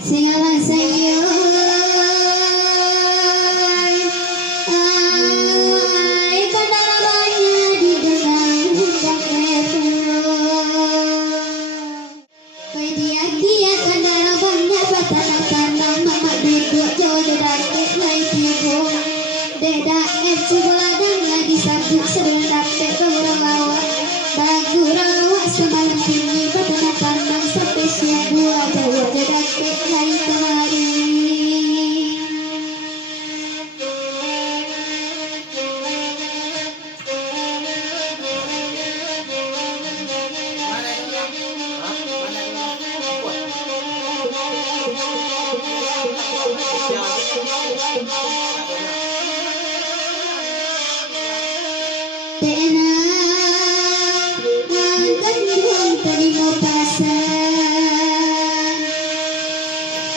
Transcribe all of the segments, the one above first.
Singalang sayur ay kadalamannya di dalam koi dia kadalamannya batang-batang mama duduk jauh dari lagi tibu deda cubaladang lagi sabuk sedang dapet bawa bagu rawa semalam tinggi batang-batang sampai subuh ada wajah dapet lagi kemari.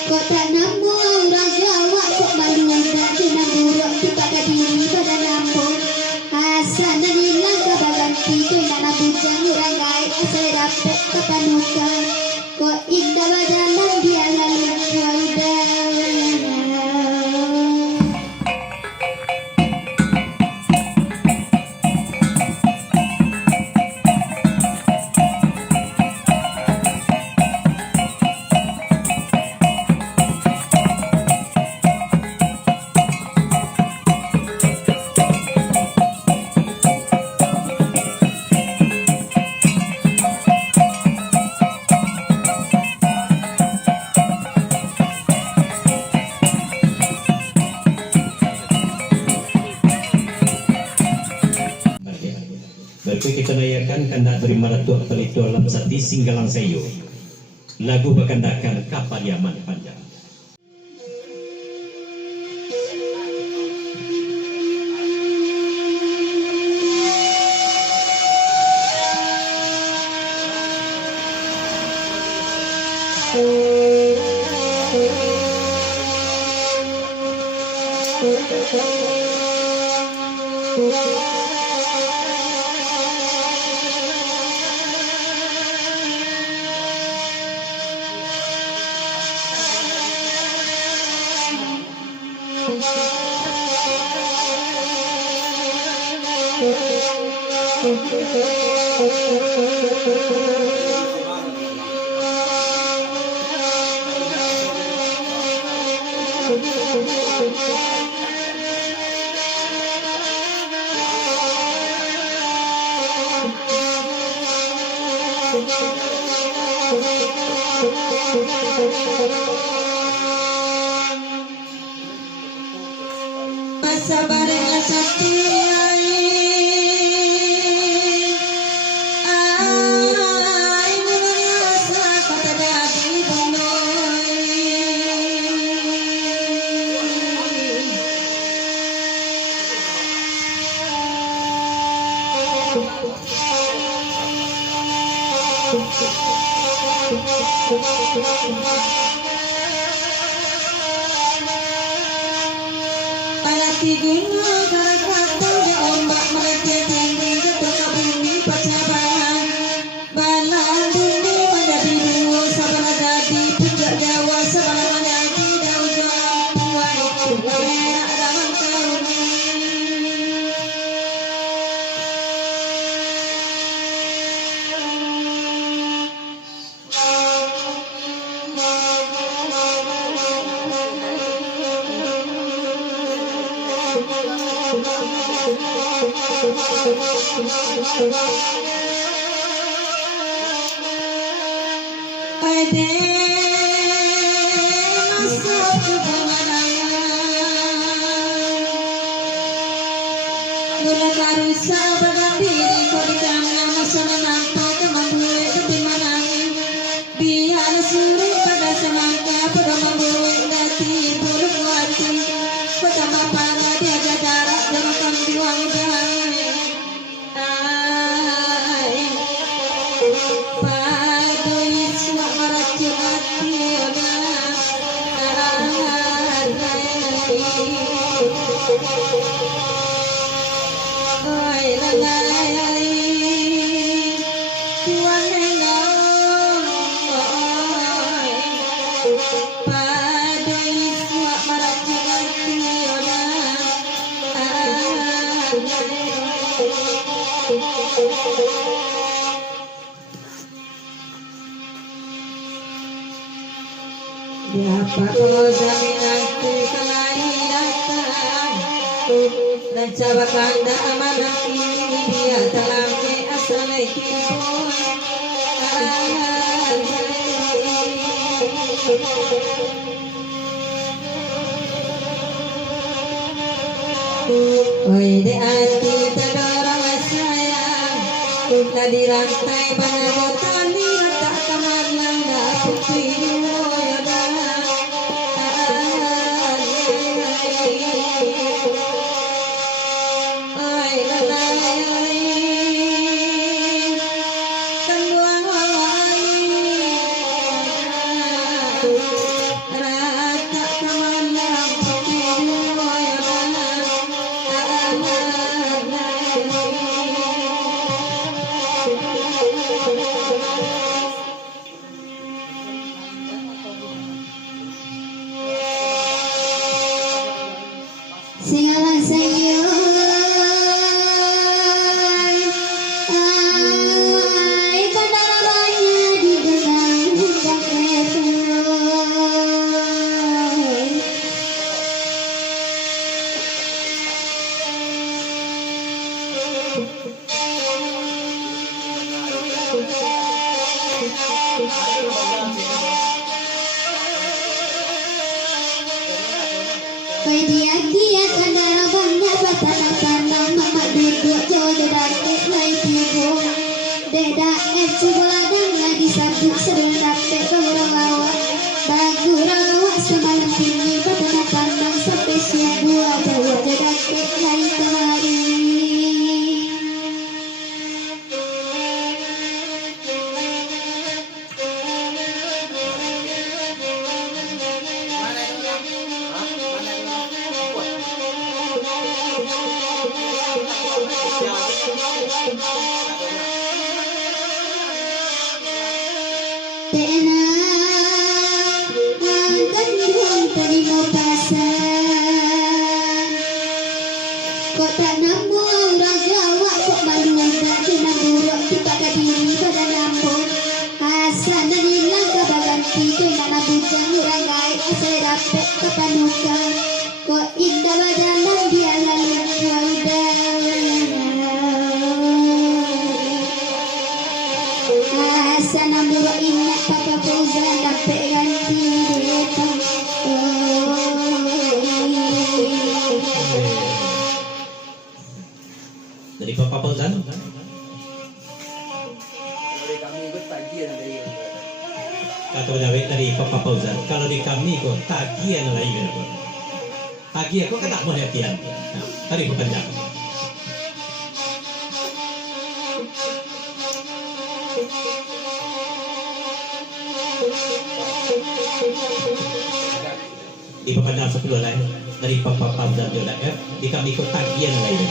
Kok tak nambung orang Jawa kok malu tak kena buruk kepada diri pada nambung asal dan hilang kebaganti kena nabujang orang gaib asal dapat ketanukan kok indah bajalan dia lalu udah. Berikut kita nayakan kanda beri maratua pelituan lam sati singgalang sayo. Lagu berkandakan kapal Yaman panjang. Sabarnya setia para tiguna para kata de ombak mereka tinggi ketika bumi percabangan balang bumi pada biru sabana jadi puncak Jawa sabana menjadi daun jual tuai merah dalam kauni. Pada masa kebenaran guna karusa badan diri kau di tangan masa menantai teman gue ketimanangin biar suruh pada semangka pada membuat dati buruk hati pertama para dia jarak dan makan diuang bahaya padoi suak meracun hati oi lalai tuan hello Siapa kalau zaminanku kelahi datang dan coba kanda amanah ini dia dalam ke asal kipun oi de hati terdorong sayang telah dirantai pada botan tak kamar nanda putih Singalang sayur ay kadalamannya di dalam pakai dia kia kadang banyak tanah mama duduk jauh dari lagi pun deda coba ladang lagi satu seru dapet orang lawak bagu rawak semalam tinggi tanah sampai subuh jauh dari lagi kemari. Kok tak nambung orang Jawa kok malu tak kena buruk pada diri pada nambung asal dari langkah baganti kena nabujang orang gaib asal dapet ketanuka kok indah bajalan dia lalu asal nambung ingat papa Fauzan dapet ganti duit dari Bapak Fauzan. Kata penjawab dari Bapak Fauzan, kalau di kami kok tagihan lagi kan? Tagihan kok kena mau hatian. Nah, tadi bukan jawab. Di Bapak sepuluh lain dari Bapak Fauzan juga di kami kok tagihan lagi.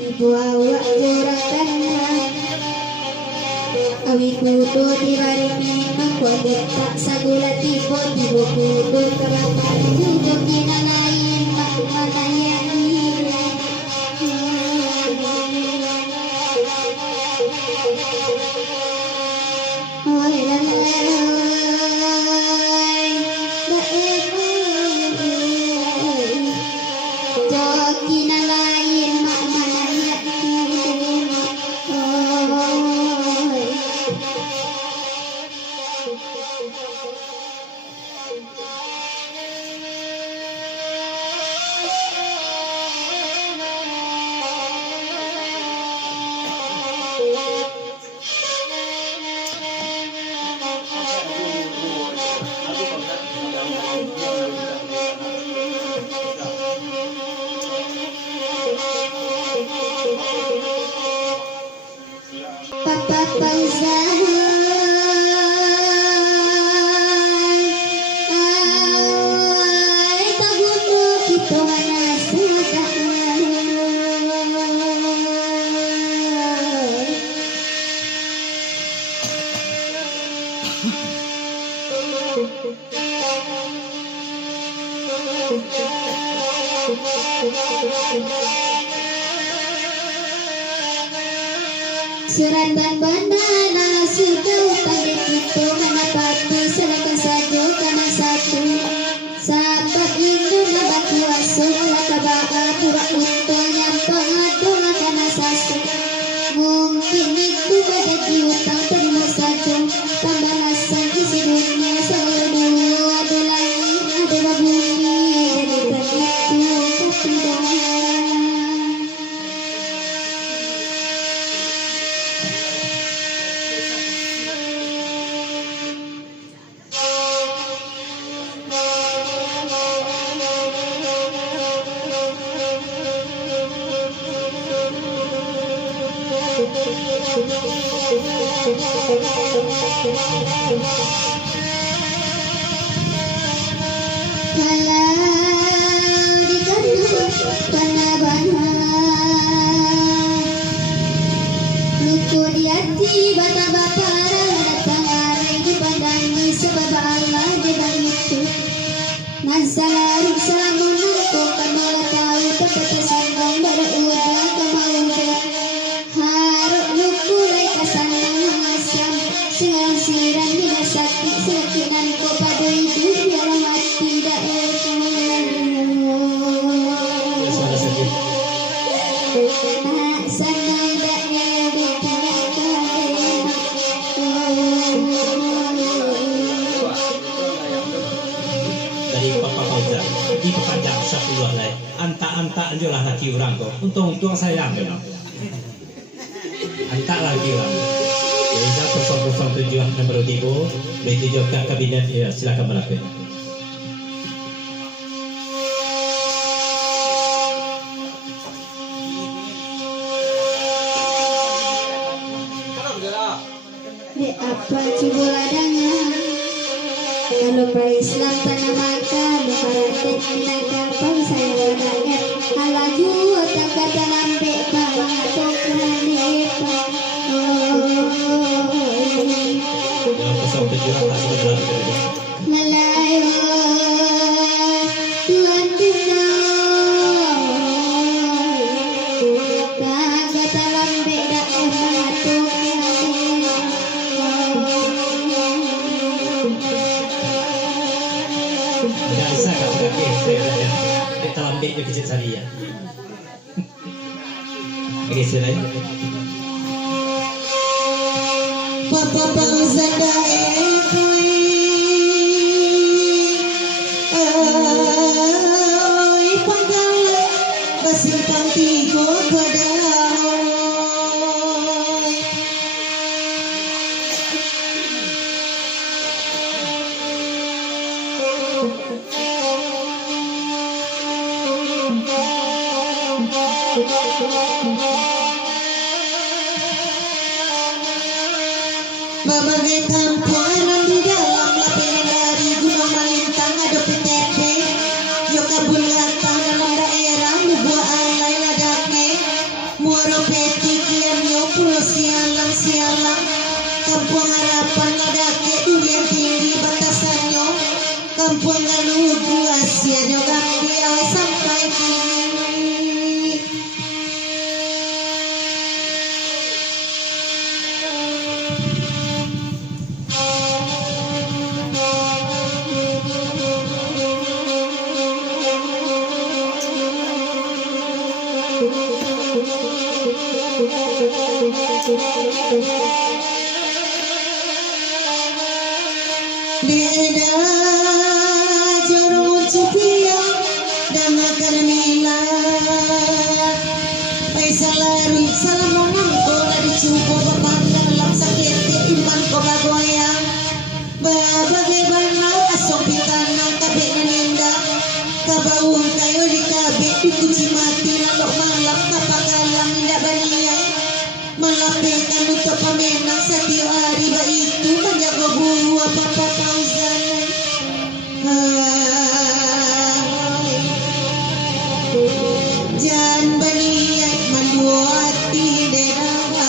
Ibu awak juragan awi kudu dibari minum kode tak sagula tibo ibu kudu kerabat kudu kina lain mana yang Surat bandana suka utang itu menepati serahkan saja karena satu sahabat itu nabat kuasa lakabaka pura untuk nyampang adolah karena satu mungkin itu pada utang terima saja tambah nasan isi dunia selalu dua ada langit ada bumi jadi begitu tapi doa. Kalau dikandung tanah banah luku di hati bata-bata datang hari dipandangi sebab Allah dengan itu masalah salamun aku kanola tahu tepatnya sanggung berudah kemauan haruk luku lai kasanang mengasam sengang siran bila sakit sekinan ko pada hidup biar mati dak Suara sedih. sanai dak Dari Papa Fauzan di kepanjang 10 lai anta anjulah lagi orang kok untung sayang kan anta lagi orang Reza 007 nomor 3 B7 ke kabinet ya silakan merapat. di apa cibuladangan kalau para Islam tanah maka berkata tidak kapal saya rakyat halaju tak kata lambe bawang atau kerane Yang 07 tak berlaku. Ngalayo Tuhan kita tak kata lambe dak atau Tidak bisa kan berakhir kita ambil ke kecil saya. Oke selain Papa bangsa daerah pangkalan basimpang tigo badai Berbagai tampuan di dalam lapisan dari gunung melintang ada PTP yo kabul latah dalam daerah buah alai ladakne muaro peti kian yo pulau sialang kampung harapan ladake durian tinggi batasannya kampung galuh Asia yo dia sampai kini Beda jarum cepia dan makan mila Paisalari salamonang kola dicuba babang dalam sakit impan ko bagoyang babagai bana asong pitana kabe naninda kabaung tayo di kabe dikuci mati lalu malap kapakalang indah baniay malapitan untuk pamenang setiap hari ba itu banyak bubulu apa-apa Fauzan jan baniay manuati derawa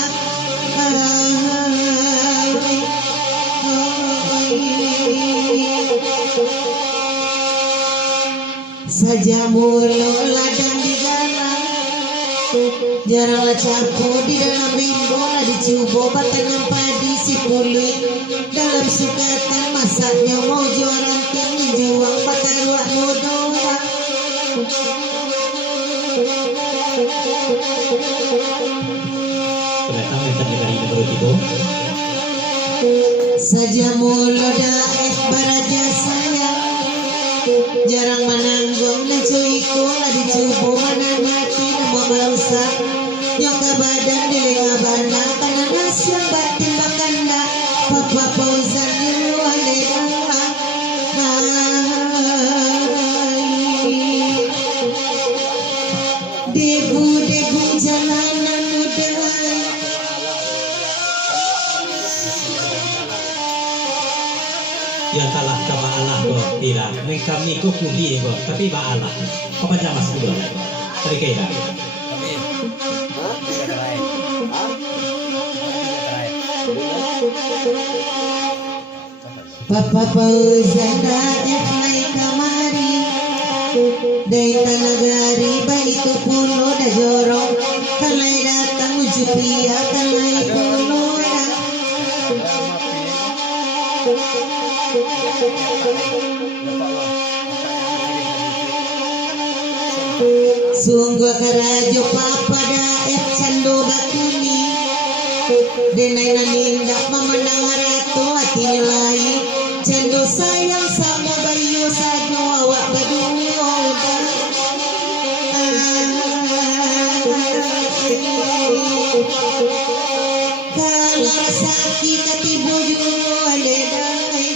saja mulu ladang di dalam, jaranglah campur di dalam rimbo lah dicubo batang padi si pulut dalam sukatan masaknya mau jualan tinggi juang bataruak mudoa. Kereta meter negari nomor 3. Saja mulu daek baraja saya, jarang menanggung na cuiku lah dicubo mana mati nama bangsa nyoka badan delenga bana kana nasya batin bakanda papa pauzan yuale debu debu jalanan udah. Ya salah ke Allah kok tidak. Kami kok kubi kok, tapi Allah. Apa jamas dulu? Tadi kira. Papa pauzan daek mai kamari dari tanagari baik puno da jorong kalai datang uji pria kalai puno da sungguh kerajo papa daek cando bakuni denai nanindak memenang ratu hati lain cendo sayang sama bayu sado awak berdua kalau sakit hati bojo ledai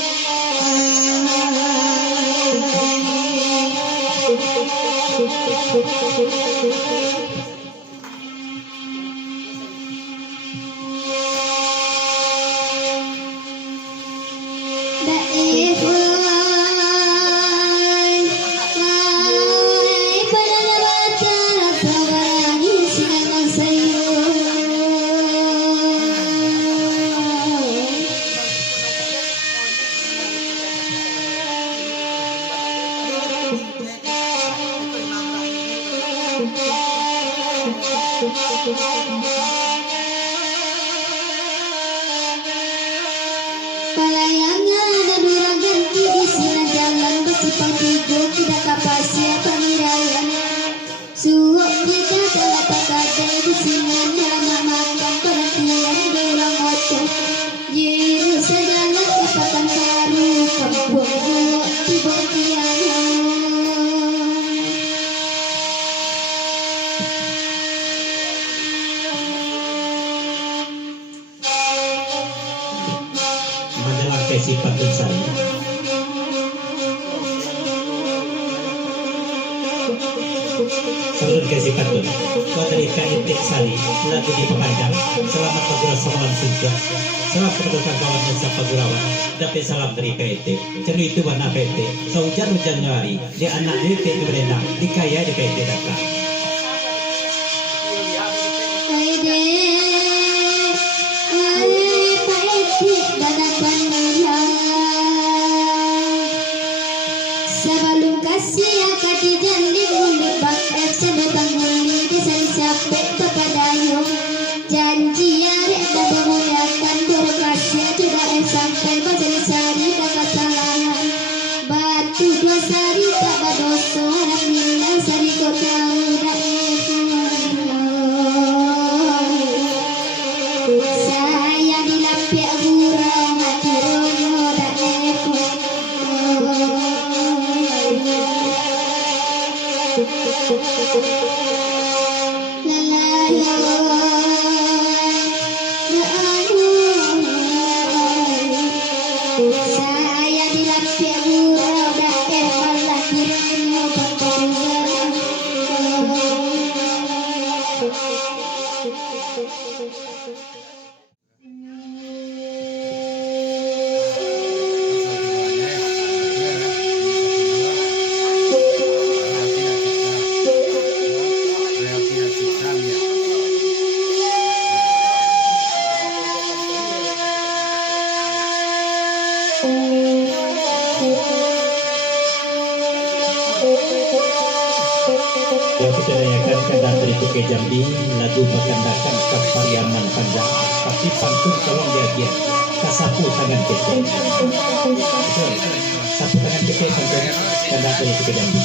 Pelayangan ada dua ganti di sini jalan bersifat tiga tidak kapasnya pengirayan. Suuk kita telah pakai di sini dalam makan perhatian dorong otot. Jiru sejalan kepatan baru kampung buat tiba tiada. Sifat besar. Salut ke sifat itu. Kau dari kaitik sari lagu di Pekandang. Selamat pagura salam surga. Selamat kepada kawan desa Pagurawan. Dapat salam dari PT. Ceru itu warna PT. Saujan-hujan Januari. Di anak di PT berenang. Di kaya di PT datang. Sebelum kasih akad dijalin mulut bak sebetang muli bisa sampai kepadayo janji arek tak memuliakan berkasih tidak sampai menjadi sari tak kesalahan batu dua sari tak berdosa alhamdulillah sari kau tahu dah saya dilapik gurau hati rono dah saya dilapik gurau dah malah kiranya Thank you. yang kita rayakan kandang berikut ke Jambi lagu berkandakan ke Pariaman Panjang tapi pantun tolong diagian kasapu tangan kita sapu tangan kita pantun kandang berikut ke Jambi.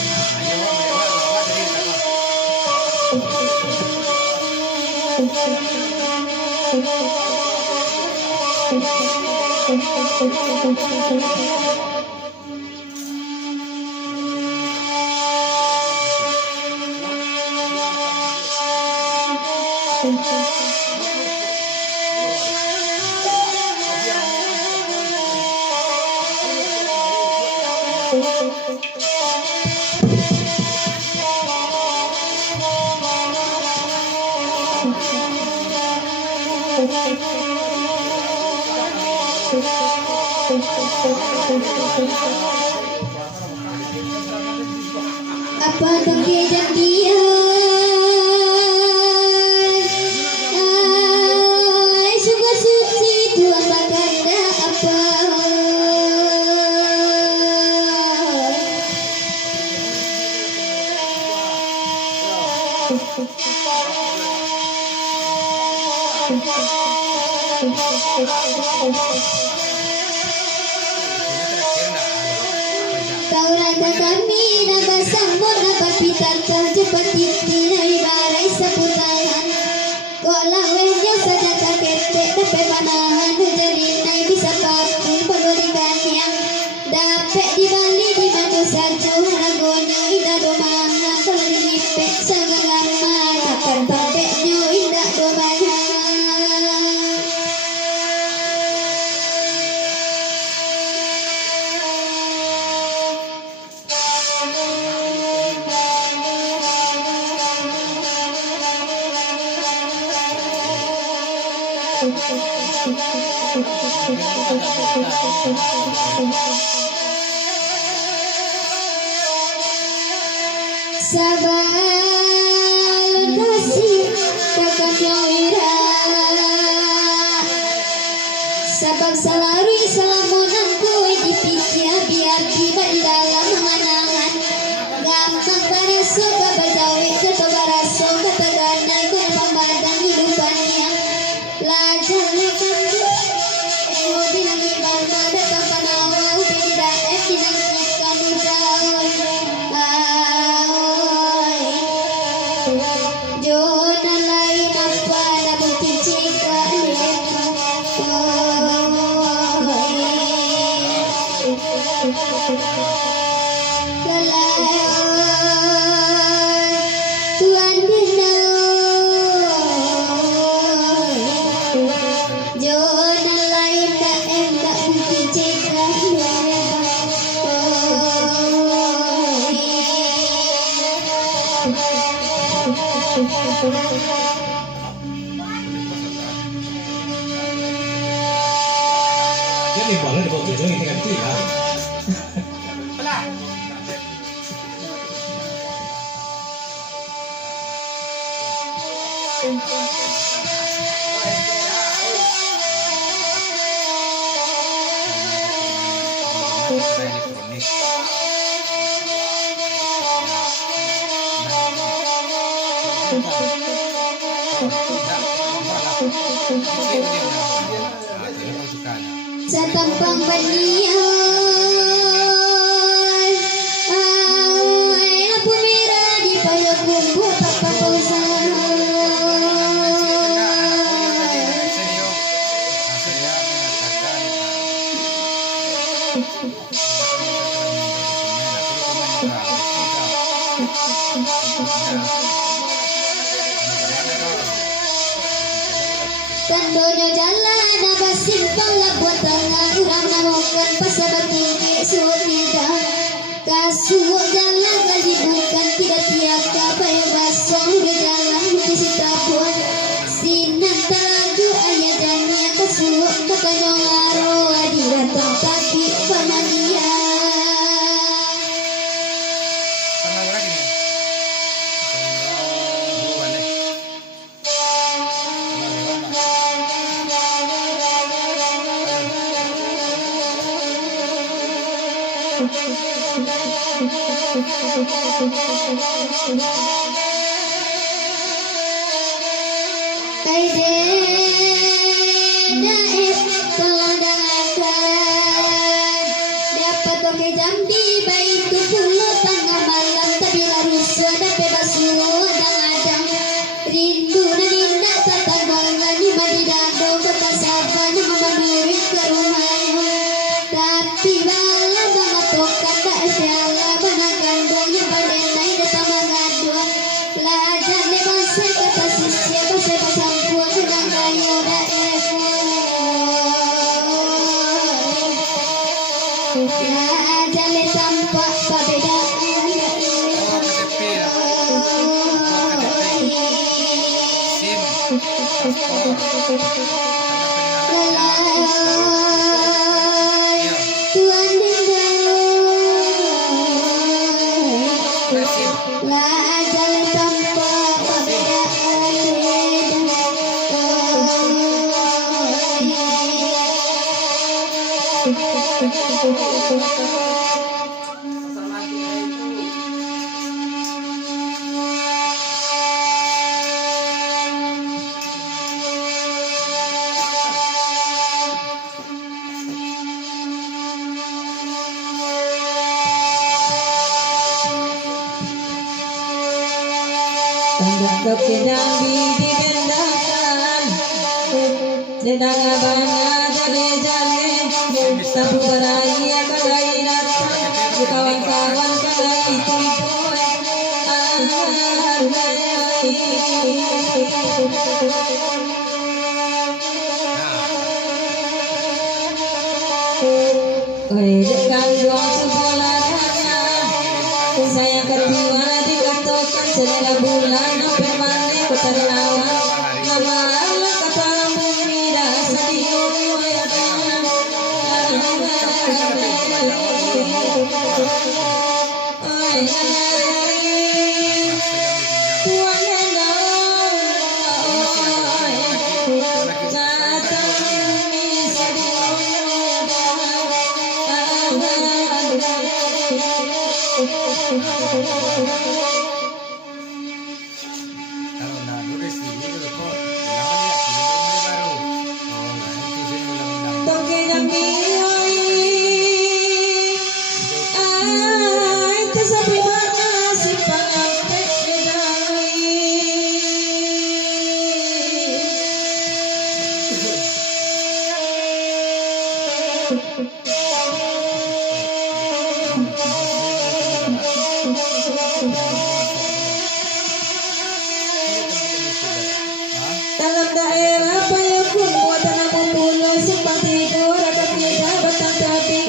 Apa dong kejadian sungguh suci Tuhan baganda apa kau raga kami nabas sambut dapat pitar terjepat tirai barai seputaran kok lawenya saja kakete dapat panahan jadi naik bisa pakai pemberikan yang dapat di Bali di mana saja haragonya indah domana kalau dinipek segala takkan pakai indah domana. Sabar kasih kakak Flora sabab salari salamonan kue dipikir biar tiba di dalam menganangan gampang paraso kabajawe kepabaraso katagana ikut pembadan hidupannya lajar lekan mau bilang ibana datang panawa ubi daet dinangkikan udaun Jona lain apa na bukti cika Tuhan Jona lain tak enggak bukti cika Jadi boleh dibawa tujuh ini kan itu ya. Satampang banian lampu merah di payung bumbu tanpa pausan Kandonya jalan apa simpang lah buat tangan urang namokan pasabat tinggi suhu tidak kasuh jalan gaji bukan tidak tiaka bayar basong udah jalan di sitabun sinan talagu ayah janya kasuh kakaknya ngaro adi datang kaki panagia dapat oke jam di baik tu puluh tengah malam tapi larut suara bebas adang-adang rindu dan indah tetanggangan di madidado kata sapa nama mandirin ke rumahnya tapi bala banget tokan tak siala banyak kandungnya badenai datang mengadua lajar lebar kata sisya bahasa sampua dengan kayu Jale tampak perbedaan Tuhan lah jale tampak Tanda kekedambi dibendakan Dedang abana jale-jale Sabu beraya kadai datang Kawan-kawan kadai tiboy Dekat dua sekolah saya kedua dikatakan selera bulan sampai mana kota lawan nama Allah kepala bumi rasa diuayatan dalam daerah Payakun buatan mempunyai seperti dora ketiga batang tapi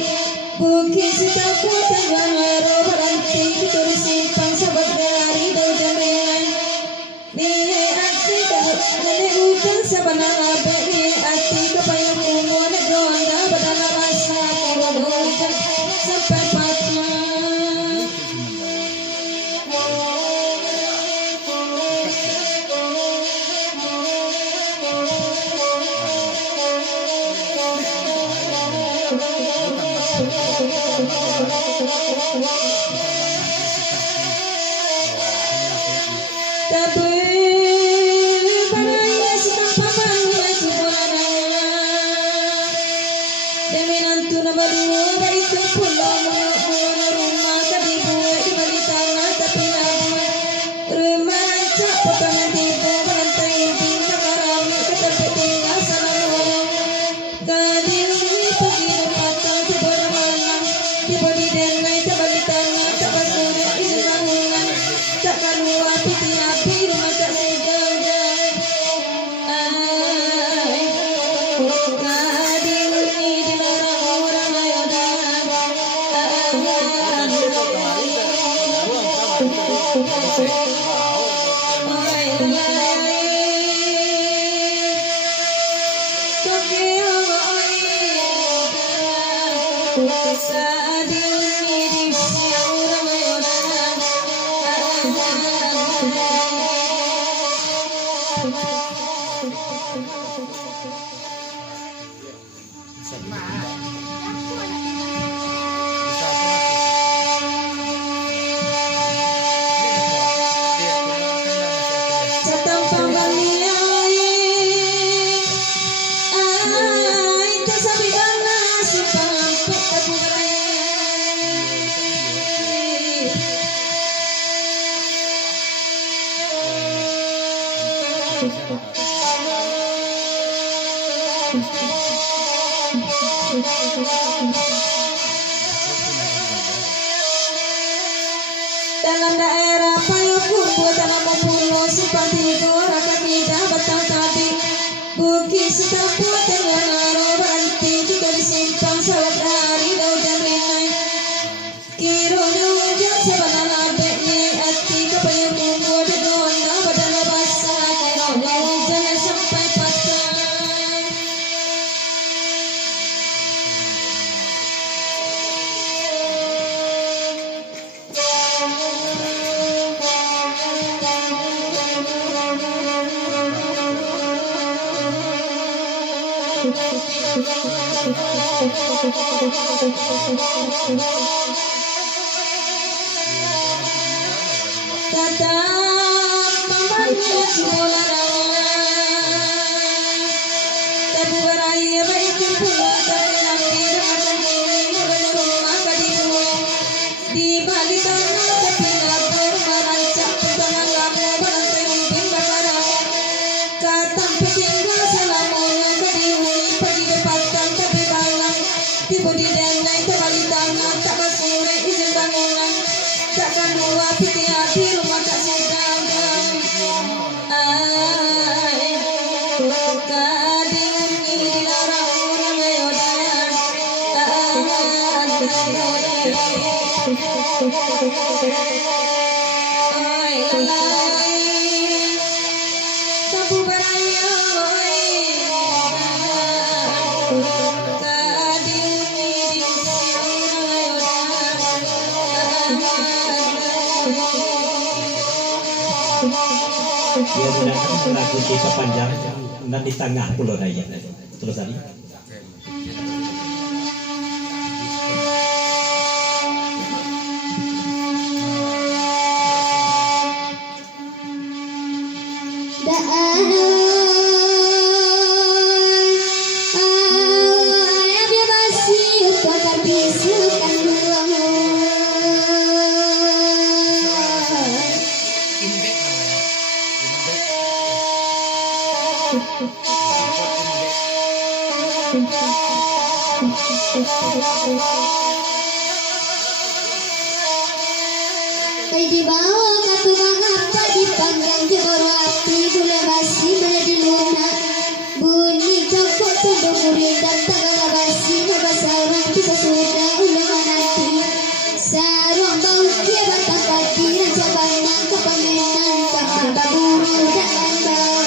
bukit sitapu tanggaro berhenti ditulis simpang sahabat dari dari jaminan nilai aksi nenek hutan sabanang abe nilai aksi kepayakun buatan ronda badana masa kurang sampai patma tapi barangnya sedang pamannya cibolana demi nantu nama dua baik pulau mana rumah tadi buat di balik tanah tapi nama rumah rancak potongan tiba berantai bintang karami ketepet tinggal salah orang gadil pergi rumah tiba mana tiba di denai tak balik tanah tak basuri isi bangunan tak keluar piti api rumah tak sejajar gadil ini dilarang orang ayodan daerah Payakumbuh tanah mempunyai simpang tiga raka tidak batang tadi bukit setapu tengah naro berhenti juga di simpang sawat hari daudan rinai kironya wajah sabana labeknya hati ke Payakumbuh di dona badan basah kironya wajahnya sampai patah. Datang pamannya sekolah tapi beraya baikin pulang tapi nanti akan mulai rumah kadimu di balik tanah tapi lapor merancak pegangan lamu berantai mimpin bakaran katam petinggal salamunya kadimu pergi depatkan tapi balang tiba di denai kembali tangan tak basure izin bangunan takkan dua piti hati rumah tak sedang ai kadang ini dilarang orang ayodan ai lalai kapu beraya kadang ini Dia menggunakan lagu kita panjang dan di tengah pulau Daya. Terus tadi. Kay di bawa katubang apa dipanggang jeboro hati bule basi bule di luna bunyi cokok tubuh murid dan tagaga basi naba sarang bisa sudah ulangan hati sarang bau kia batang pati raja banang kepengenan kakak buru dan bau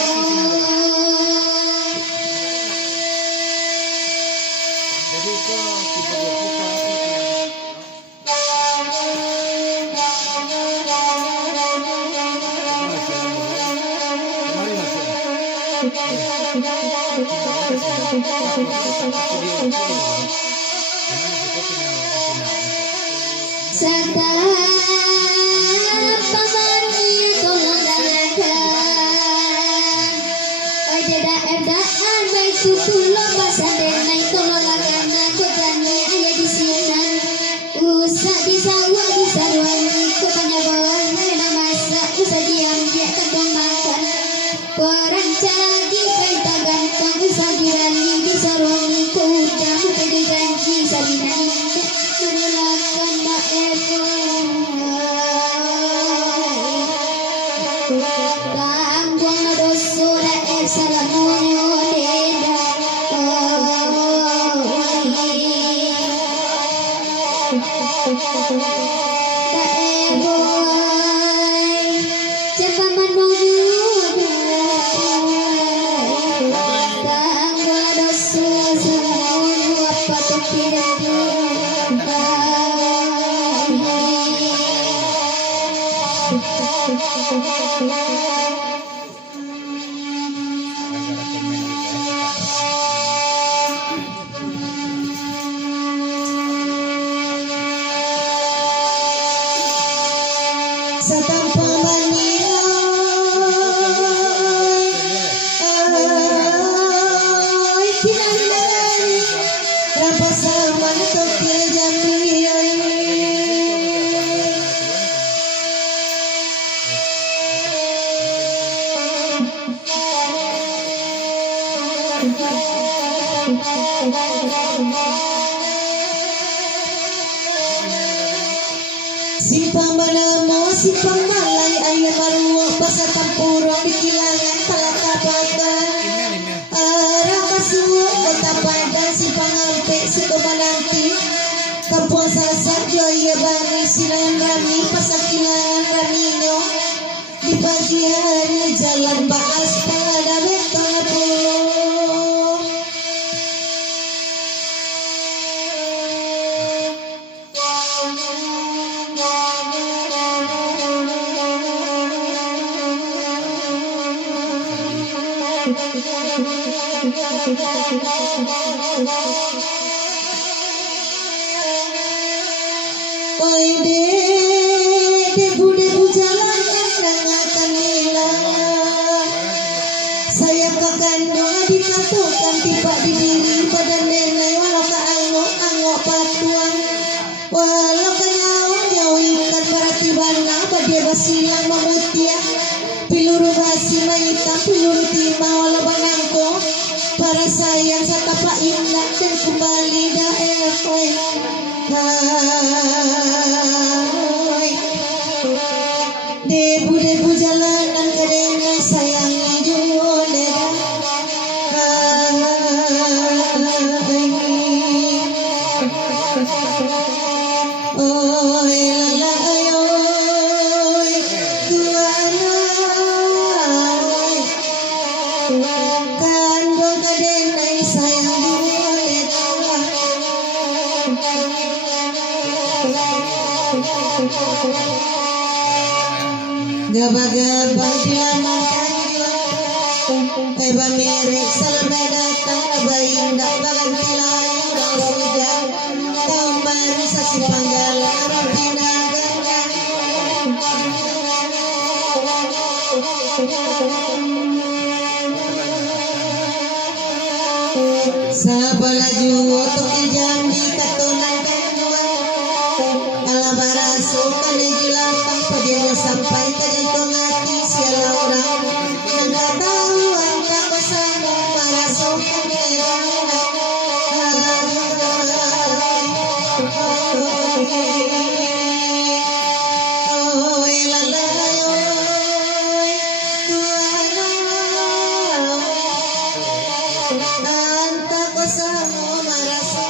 Simpang banamo, simpang malay, ayam maruo, basa tampurong, di kilangan, talakabagan. Arang kasuo, kota padan, simpang ampe, suko mananti. Kampung sasak, joya bani, silang rami, pasakilangan raminyo. Di pagi hari, jalan baas, pada betong pulau. Oi debu jalan langatan nila. Saya kekandung dikatukan tiba di diri pada nenek walau keangok patuan. Walau kenyau ikan para tibana pada basilang memutia. Piluru basi mahitam piluru timah walau banangko. Para sayang satapa ingat dan kembali daerah. Hai debu jalanan kadena sayangnya jodera. Oi lala oi tuana kan go kadena sayang gaba-gaba dilamukan kay bamere salbay datang abayin dak bagang tilayo daw sudah tahun baru sa sipanggala arang pinagangan sa balaju otok jambi katunan alabaraso kanegilapang padinya sampai kadentong hati siala orang nagkatahuan ka kasama maraso oy lalay oy tuana anta kasama maraso